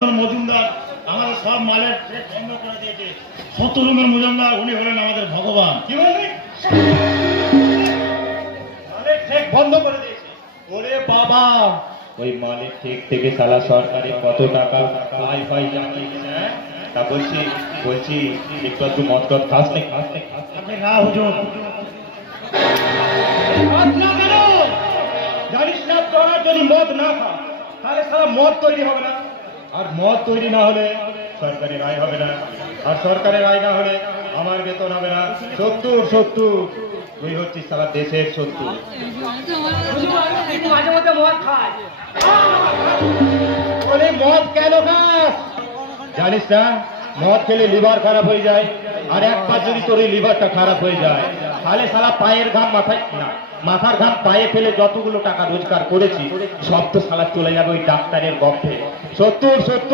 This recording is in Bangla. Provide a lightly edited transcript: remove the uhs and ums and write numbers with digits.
মজুমদার আমাদের সব মালের ট্রেক বন্ধ করে দিয়েছে। শত্রুঘ্ন মজুমদার উনি হলেন আমাদের ভগবান। কি বলবি? মালের ট্রেক বন্ধ করে দিয়েছে। ওরে বাবা, ওই মালিক ঠিক থেকে সালা সরকারে কত টাকা আয় হয় জানিস? হ্যাঁ, তা বলছি একটু মদ টদ খাস নে। আপনি না হুজুর, জানিস না তোরা যদি মদ না খা তাহলে সারা মদ তৈরি হবে না, আর মদ তৈরি না হলে সরকারের আয় হবে না, আর সরকারের আয় না হলে আমার বেতন হবে না। 70 তুই হচ্ছিস সারা দেশের 70। মাঝে মধ্যে মদ খায়। বলে মদ কেন খাস? জানিস না, মদ খেলে লিভার খারাপ হয়ে যায়, আর একবার যদি তোর এই লিভারটা খারাপ হয়ে যায় তাহলে সারা পায়ের ঘাম মাথার ঘাম পায়ে ফেলে যতগুলো টাকা রোজগার করেছি সব তো সালা চলে যাবে ওই ডাক্তারের গপ্পে। 70